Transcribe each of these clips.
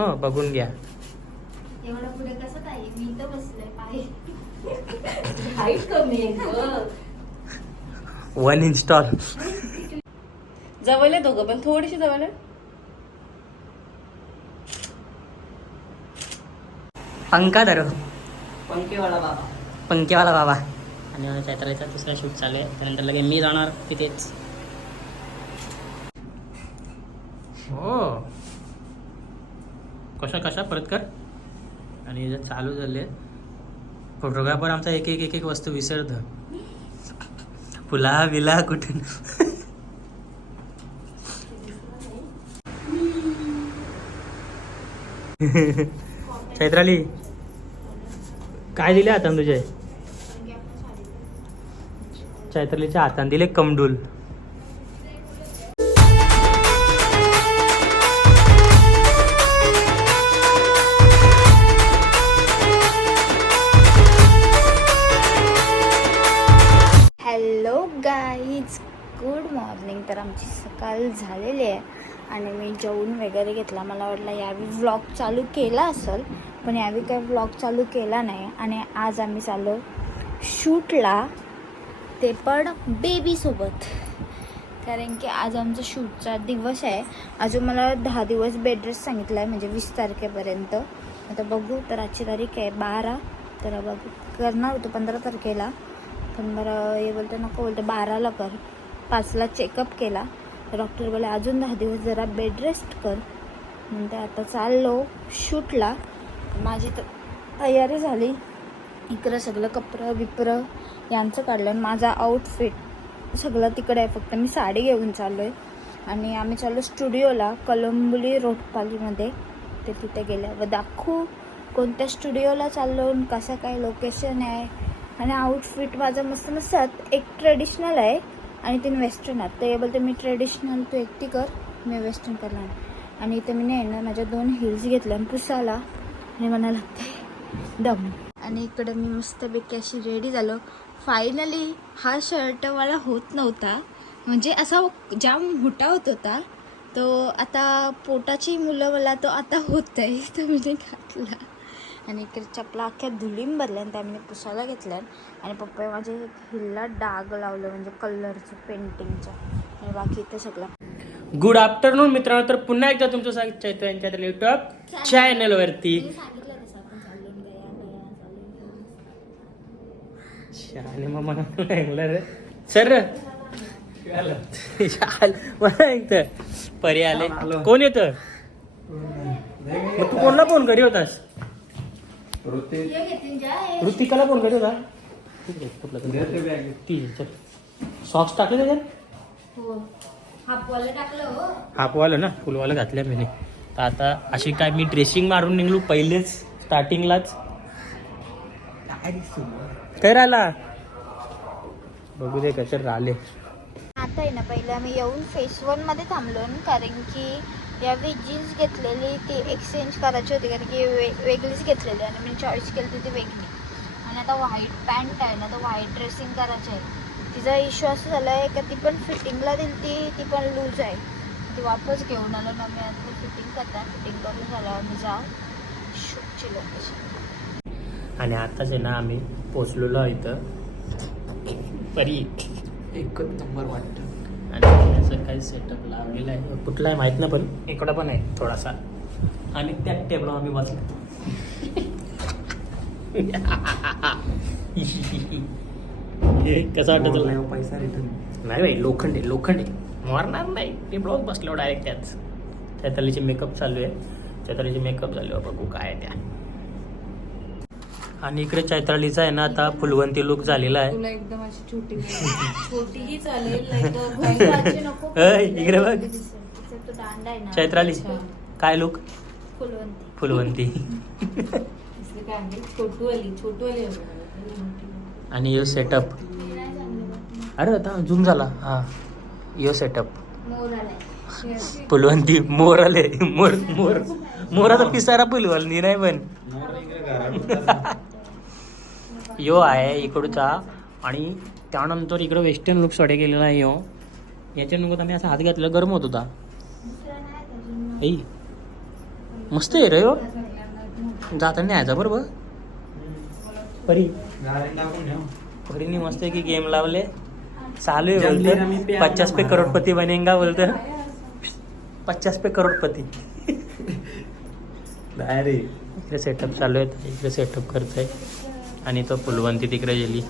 हो बघून घ्या. एवढं पुढे कसं काय मी तर बसलोय पाय हाईट कमी आहे ग. वन इन्स्टॉल जवळ दोघं पण थोडीशी जवळ पंखा धरो. पंखेवाला बाबा. पंखेवाला बाबा. आणि चैत्राचा दुसरा शूट चालू आहे. त्यानंतर लगेच मी जाणार तिथेच. हो. कशा कशा? परत कर. आणि चालू झाले. फोटोग्राफर आमचा एक एक एक एक वस्तू विसरत. फुला बिला कुठून? चैत्राली काय दिले हातान तुझे? चैत्रालीच्या हातान दिले कमडूल काल झालेली आहे. आणि मी जेवून वगैरे घेतला. मला वाटलं यावेळी व्लॉग चालू केला असेल पण यावेळी काही व्लॉग चालू केला नाही. आणि आज आम्ही चाललो शूटला. ते पण बेबीसोबत कारण की आज आमचा शूटचा दिवस आहे. अजून मला दहा दिवस बेड रेस्ट सांगितला आहे म्हणजे वीस तारखेपर्यंत. आता बघू तर आजची तारीख आहे बारा. तर बघू करणार होतो पंधरा तारखेला. पण बरं हे बोलतं नको बोलतं बाराला कर. पाचला चेकअप केला. डॉक्टर बोले अजून दहा दिवस जरा बेड रेस्ट कर. म्हणते आता चाललो शूटला. माझी तर तयारी झाली. इकडं सगळं कपडं बिपरं यांचं काढलं आणि माझा आउटफिट सगळं तिकडे आहे. फक्त मी साडी घेऊन चाललो आहे आणि आम्ही चाललो स्टुडिओला कलंबुली रोडपालीमध्ये ते तिथे गेल्या. व दाखवू कोणत्या स्टुडिओला चाललो आणि कसं काय लोकेशन आहे. आणि आउटफिट माझं मस्त मस्त एक ट्रेडिशनल आहे. आणि ते वेस्टर्न आहेत. ते बोलते मी ट्रेडिशनल तू एकटी कर मी वेस्टर्न करणार. आणि इथे मी नाही ना माझ्या दोन हिल्स घेतल्या आणि पुसाला आणि मला लागते दम. आणि इकडे मी मस्तपैकी अशी रेडी झालो. फायनली हा शर्ट मला होत नव्हता. म्हणजे असा जाम मोठा होत. होता तो आता पोटाची मुलं मला तो आता होत आहे तर मी घातला. आणि इकडे चपला अख्ख्या धुलीम भरल्या आणि त्या मी पुसायला घेतल्या आणि पप्पा माझे हिल्ला डाग लावलं म्हणजे कलरचं पेंटिंगचं आणि बाकी इथे सगळं. गुड आफ्टरनून मित्रांनो. तर पुन्हा एकदा तुमचं स्वागत चैत्र यांच्या युट्यूब चॅनल वरती. आणि मग मला ऐकलं रे. सर. मला ऐकतं परी आले. कोण येत? तू कोणला फोन घरी होतास? ऋतिकाला फोन होता ती सॉक्स टाकले त्याच्यात? हो. हापवाला टाकलं हो. हाफवालं ना? फुलवालं घातल्या मी तर आता अशी काय मी ड्रेसिंग मारून निघलो पहिलेच स्टार्टिंगलाच काय राहिला? बघू दे कसे राहिले. आता आहे ना पहिलं आम्ही येऊन फेस वनमध्ये थांबलो न, कारण की यावेळी जीन्स घेतलेली ती एक्सचेंज करायची होती कारण की वे वेगळीच घेतलेली आणि मी चॉईस केली होती ती वेगळी. आणि आता व्हाईट पॅन्ट आहे ना तर व्हाईट ड्रेसिंग करायचं आहे. तिचा इश्यू असं झाला आहे का ती पण फिटिंगला दिली ती ती पण लूज आहे. ती वापस घेऊन आलो ना मी आता फिटिंग करता फिटिंग करून झाल्यावर मी जा शूटची लोकेशन आणि आताच आहे ना आम्ही पोचलेलो इथं परी. एकच नंबर वाटतं. आणि असं काही सेटअप लावलेलं आहे. कुठला आहे माहीत नाही पण. इकडं पण आहे थोडासा. आणि त्याच टेबलवर आम्ही बसलो. हे कसं वाटतं तुला? बोलण्यावर पैसा रिटर्न नाही भाई लोखंडे लोखंडे. मारणार नाही. ते ब्लॉग बसलो डायरेक्ट त्याच चैतालीची मेकअप चालू आहे. चैतालीची मेकअप चालू आहे बघू काय आहे त्या. आणि इकडे चैत्रालीचा आहे ना आता फुलवंती लुक झालेला आहे. तुला एकदम अशी छोटी छोटीही चालेल नाहीतर नको. अय, इकडे बघ. तिचा तो दांडा आहे ना. चैत्राली. काय लुक फुलवंती. फुलवंती. असं काय आहे? छोटू आली छोटू आली आणि यो सेटअप अरे आता झूम झाला. हा. यो सेटअप मोर आलाय फुलवंती मोर आले मोर मोर. मोराचा पिसारा फुलवंती नाही पण. यो आहे इकडचा आणि त्यानंतर इकडं वेस्टर्न लुक सडे केलेला आहे यो. याच्या नको आम्ही असा हात घातला गरम होत होता. ऐ मस्त आहे रे जाताना न्यायचा बरोबर. परी. परीने मस्त की गेम लावले. चालू आहे बोलतो. पचास पे करोडपती बनेगा बोलतो. पचास पे करोडपती. इकडे सेटअप चालू आहे इकडे सेटअप करत आहे आणि तो फुलवंती तिकडे गेली.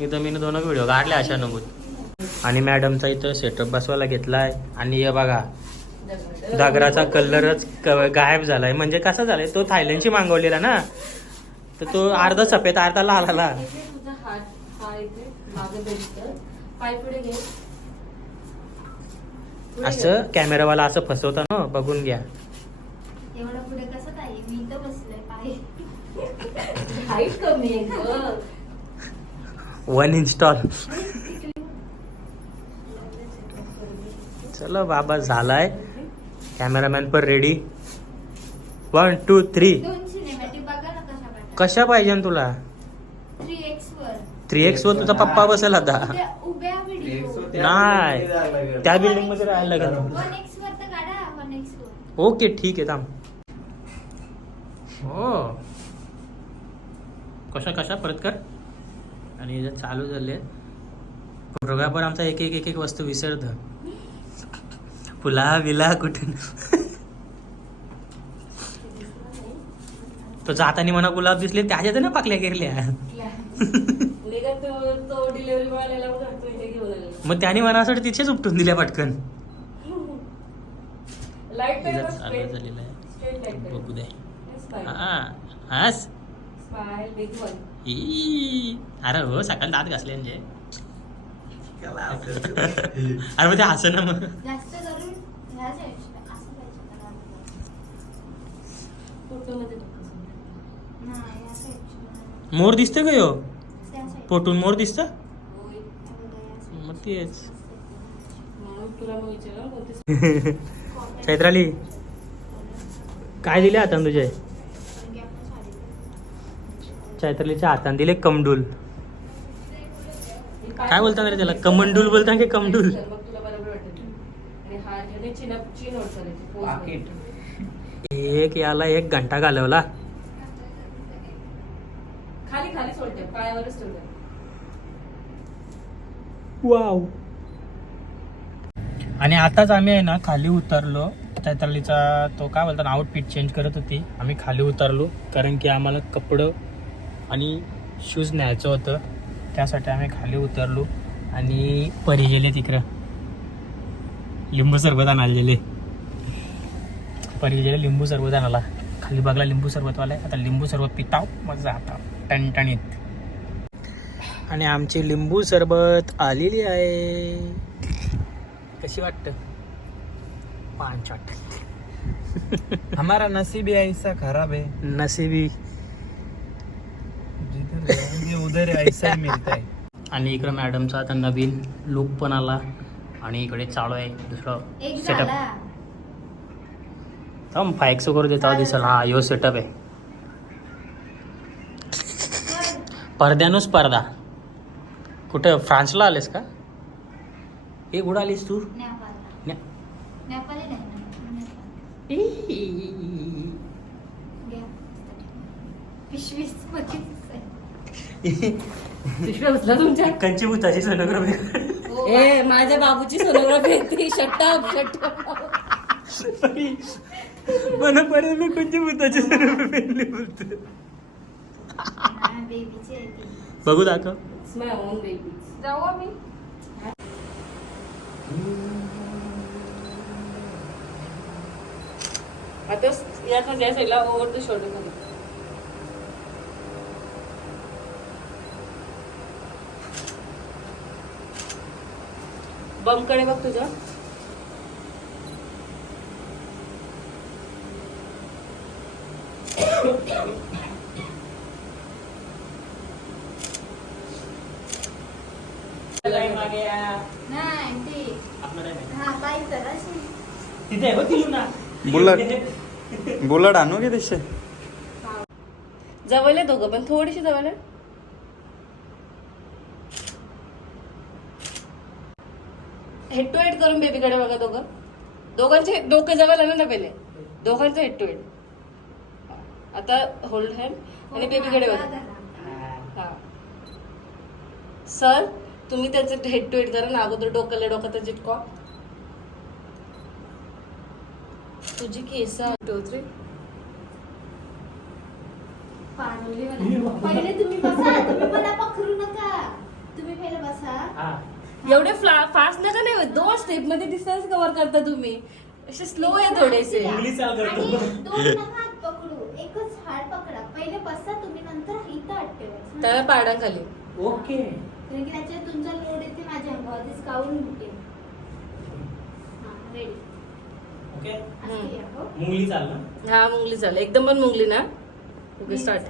इथं मी दोन व्हिडिओ काढले अशा नमूद आणि मॅडमचा इथं सेटअप बसवायला घेतला आहे आणि हे बघा दगराचा कलरच गायब झालाय. म्हणजे कसा झालाय? तो थायलंडची मागवलेला ना? तर तो अर्धा सफेद अर्धा लाल आला असं कॅमेरावाला असं फसवता ना हो, बघून घ्या. एवढं पुढे कसं काय? मी तर बस हाईट कमी आहे ग वन इन्स्टॉल चलो बाबा झालाय. कॅमेरामॅन पण रेडी वन टू थ्री कशा पाहिजे तुला? थ्री एक्स वर तुझा पप्पा बसेल आता. नाही. त्या बिल्डिंगमध्ये राहायला लागेल. ओके ठीक आहे थांब. हो. कशा कशा? परत कर. आणि चालू झाले फोटोग्राफर आमचा एक एक एक एक वस्तू विसरत फुला विला कुठे तो जाताना म्हणा गुलाब दिसले त्याच्यात ना पाकल्या आलेला मग त्याने म्हणा असं तिथेच उपटून दिल्या पटकन. लाइट तिचं चालू झालेलं आहे. बघू दे. हा हास स्माइल बिग वन ई, अरे हो सकाळी दात घासले म्हणजे अरे मग ते हसं ना मग. मोर दिसते का यो? फोटून मोर दिसत. मग तेच. चैत्राली काय दिले हातान तुझे? चैत्रालीच्या हातान दिले कमडूल. काय बोलता रे त्याला? कमंडूल बोलता की कमडूल? हा. एक याला एक घंटा घालवला. खाली खाली सोडते. पायावरच ठेवते. वाव. आणि आताच आम्ही आहे ना खाली उतरलो. चैत्रालीचा तो काय बोलतात आउटफिट चेंज करत होती. आम्ही खाली उतरलो कारण की आम्हाला कपडं आणि शूज न्यायचं होतं. त्यासाठी आम्ही खाली उतरलो आणि परी गेले तिकडं. लिंबू सरबत आणायला गेले परी गेले लिंबू सरबत आणायला खाली बघला लिंबू सरबतवाला. आहे आता लिंबू सरबत पिताव मग जाता टणटणीत. आणि आमची लिंबू सरबत आलेली आहे. कशी वाटत? पाच वाटत हमारा नसीब ऐसा खराब है. नसिबी. उधर ऐसा ही मिलता है आणि इकडं मॅडमचा आता नवीन लुक पण आला. आणि इकडे चालू आहे दुसरं सेटअप थांब फायक्स करू देता दिसल. हा यो सेटअप आहे. पडद्यानुच पडदा कुठं फ्रान्सला आलेस का? हे कुठं आलीस तू? नेपाळला. पिशव्या बसला तुमच्या? कंची भूताची सोनोग्राफी ए माझ्या बाबूची सोनोग्राफी येते शटअप शटअप मला पर्यंत मी कोणची भूताची सोनोग्राफी बोलतो. बघू दाखव. माय ओन बेबी जाऊ आम्ही. आता म्हणजे साईडला ओव्हर द शोल्डर मध्ये बमकडे बघ तुझ्या नाही ती. हा. बुलेट. बुलेट आणू की तसे? जवळ आहे दोघं पण थोडीशी जवळ आहे. हेड टू हेड करून बेबीकडे बघा दोघं. दोघांचे डोके जवळ आहे ना पहिले. दोघांचं हेड टू हेड. आता होल्ड हँड आणि बेबीकडे बघा. हा. सर तुम्ही त्याचं हेड टू हेड करा ना अगोदर डोक्याला डोक्यात चिटकवा. तुझी केस टू थ्री पहिले तुम्ही बसा तुम्ही मला पकडू नका. तुम्ही पहिले बसा. हा. एवढे फास्ट नका नाही. दोन स्टेपमध्ये डिस्टन्स कव्हर करता तुम्ही. असे स्लो आहे थोडेसे. इंग्लिश चाल करतो. आणि दोन नका हात पकडू. एकच हात पकडा. पहिले बसा तुम्ही नंतर इथं हात ठेवायचं त्याला पाडाखाली. ओके. तुमचा लोड येते माझ्या हा ओके. हो? मुंगली चाल ना? हा मुंगली चालेल एकदम पण मुंगली ना. ओके स्टार्ट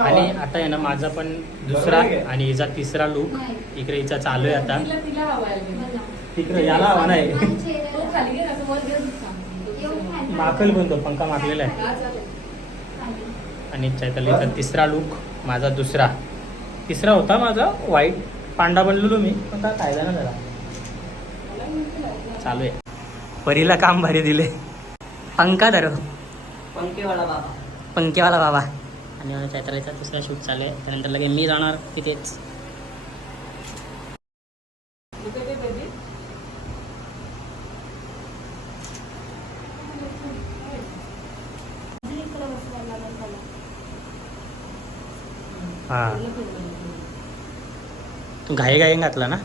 आणि आता आहे ना माझा पण दुसरा आणि हिचा तिसरा लुक. इकडे हिचा चालू आहे आता. तिकडे याला हवा नाही. माकल बनतो पंखा माकलेला आहे. हा. आणि चैतालीचा तिसरा लुक माझा दुसरा. तिसरा होता माझा व्हाईट पांडा बनलेलो मी पण काय फायदा ना झाला. चालू आहे. परीला काम भारी दिले. पंखा धर. पंखेवाला बाबा. पंखेवाला बाबा. आणि मला चैतालीचा तिसरा शूट चालू आहे. त्यानंतर लगे मी जाणार तिथेच. ते. हा घाई घाई घातला ना?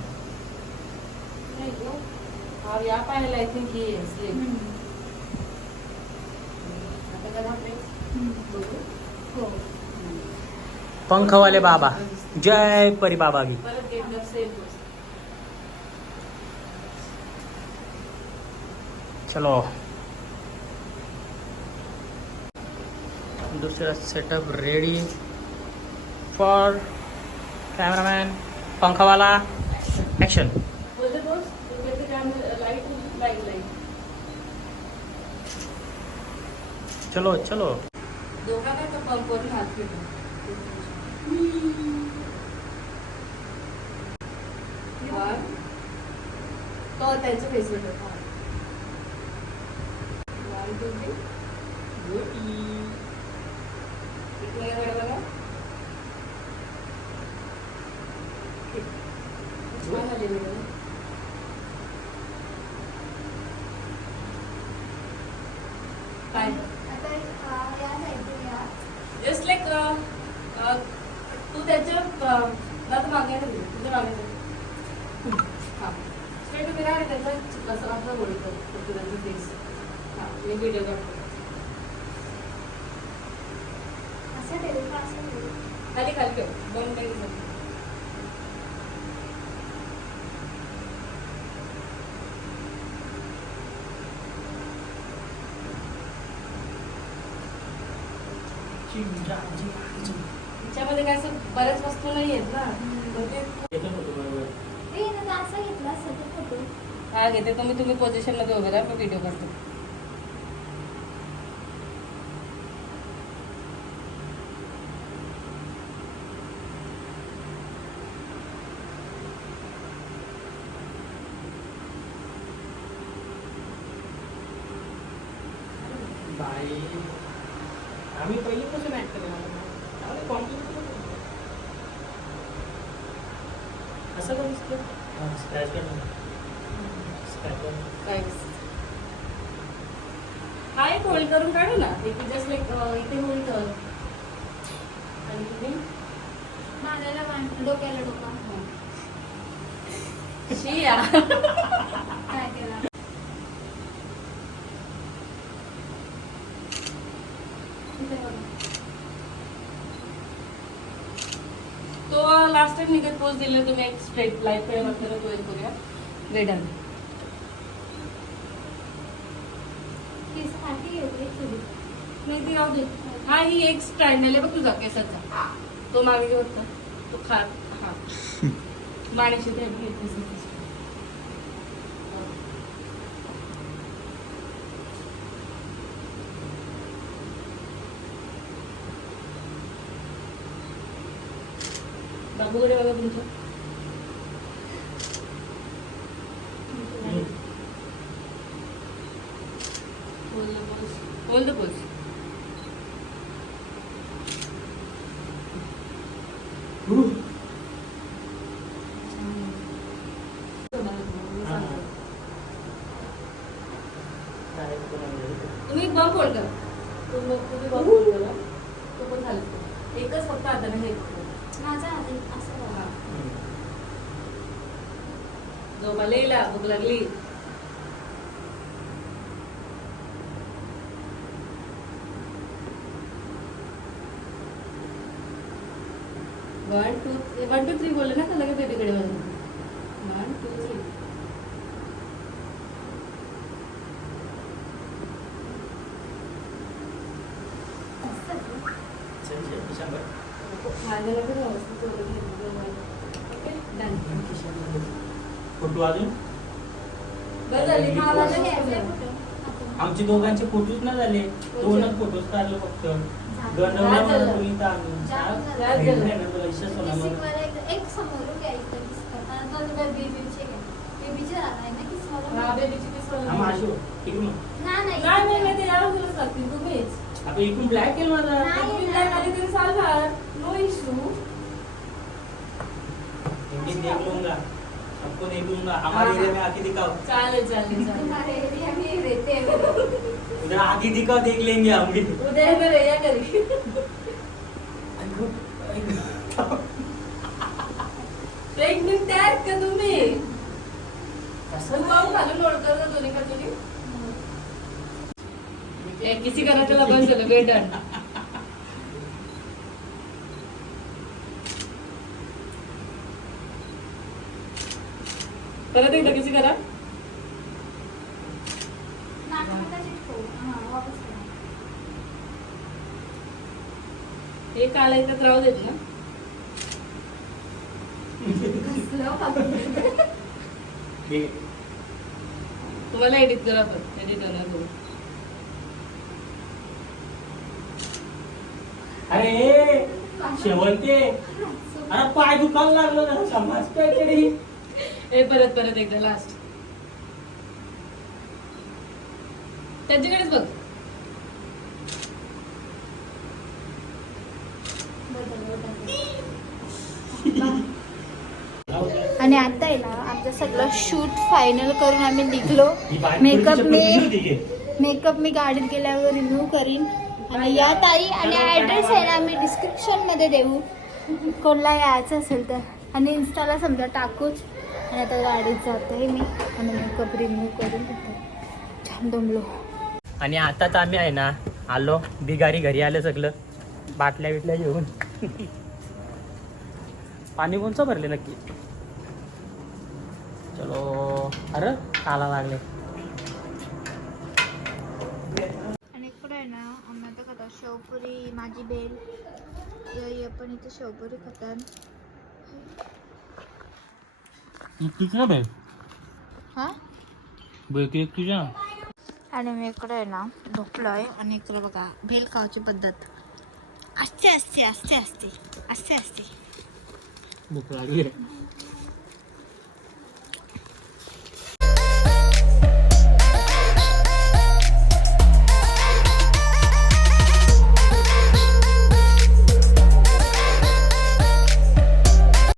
या आय थिंक ही आहे slip. हम्म. आता काय दाखवेल? हम्म. बघू. हो. पंखवाले बाबा जय परी बाबा की परत गेटला सेम गोष्ट. चलो दुसरा सेटअप रेडी फॉर कॅमेरामॅन पंखावाला ॲक्शन बोलते बोस, इकडे ते camera, light, light, light. चलो चलो दोघांना तो पंपवरून हात फिरवा. One. तो त्यांच्या फेस वर ठेव. One, two, three. Good. एकमेकांकडे बघा. छान आली video. काय आता हा, या side ला या. जस्ट लाईक तू त्याच्या अं, दादा मागे आहे ना तू, तुझ्या मागे आहे. हा स्ट्रेट उभी राहा आणि त्याचा असं असं फेस मी व्हिडिओ काढतो असं ठेवू का असं ठेवू? खाली खाली ठेव दोन काही त्याच्यामध्ये काय असं बऱ्याच वस्तू नाही आहेत ना मग ते ए, नका असं घेतला असं तो photo. हा घेते. तुम्ही तुम्ही पोझिशनमध्ये उभे राहा मी व्हिडिओ करतो. आम्ही पहिलीपासून ऍक्ट असं करून स्क्रॅच स्क्रॅच काय हा एक होल्ड करून काढू ना एक जस्ट लाईक इथे होल्ड कर आणि तुम्ही मानेला मान, डोक्याला डोका. शिया काय केला? तो लास्ट टाइम निघत पोच दिले तुम्ही एक स्ट्रेट लाईफ फ्रेम असलेला तो एक करूया. नाही ती राहू दे हा ही एक स्टँडल आहे. बघ तुझा केसाचा. तो मागे होता. तो खा हा. माणशी ते बाबूकडे बघा तुमचं. Hold the तुम्ही बंब कोण करा. तुम्ही बंब करा. तो पण झालं एकच फक्त आता हे माझा हात असं हा. झोपा लिहिला भूक लागली. One two one two three बोलले ना तर लगेच बेबीकडे बघा वन टू थ्री माझ्या लगेच व्यवस्थित ओके डन फोटो अजून बरं झाली हा, हा, मला माझं घ्यायचंय घ्यायचं photo. आमचे दोघांचे फोटोच ना झाले. दोनच फोटोज काढले फक्त. गणवला मला. तुम्ही तर आम्ही. तुला विश्वास होणार ब्लॅक केलं माझा. नाही. तुम्ही black आली तरी चालणार नो इश्यू हिंदी देख लूंगा सबको देख लूंगा हमारे एरिया में आके दिखाओ चालेल चालेल तुम्हारे area में रहते हैं वो. उधर आके दिखाओ देख लेंगे हम भी उद्या बरं या घरी. एक मिनिट आहेत का तुम्ही? असं पाहून घालून ओळखत ना दोन्ही का तुम्ही किसी करायचं लग्न झालं परत एकदा किसी करा. हा, वापस करा. काल एकत्र राहू देत ना. तुम्हाला एडिट करा पण एडिट होणार तो. अरे शेवंते अरे पाय दुखायला लागलो जरा समाज काहीतरी ए परत परत एकदा लास्ट त्यांच्याकडेच बघ. आणि आता आहे ना आमचं सगळं शूट फायनल करून आम्ही निघलो. मेकअप मी? मेकअप मी गाडीत गेल्यावर रिव्ह्यू करीन. आणि या ताई आणि ॲड्रेस आहे ना आम्ही डिस्क्रिप्शनमध्ये देऊ. कोणला यायचं असेल तर. आणि इन्स्टाला समजा टाकूच. आणि आता गाडीत जाते मी. आणि मेकअप रिव्ह्यू करून. छान दमलो. आणि आताच आम्ही आहे ना आलो. बिगारी घरी आलं सगळं. बाटल्या बिटल्या घेऊन. पाणी कोणचं भरले नक्की? चलो. अरे आला लागले. आणि इकडे आहे ना आम्ही आता खातात शेवपुरी माझी बेल पण इथे शेवपुरी खातात. तुझ्या बे हां तुझ्या. आणि मी इकडे आहे ना झोपलोय आणि इकडे बघा भेल खावायची पद्धत. असते असते असते असते असते असते. भूक लागली.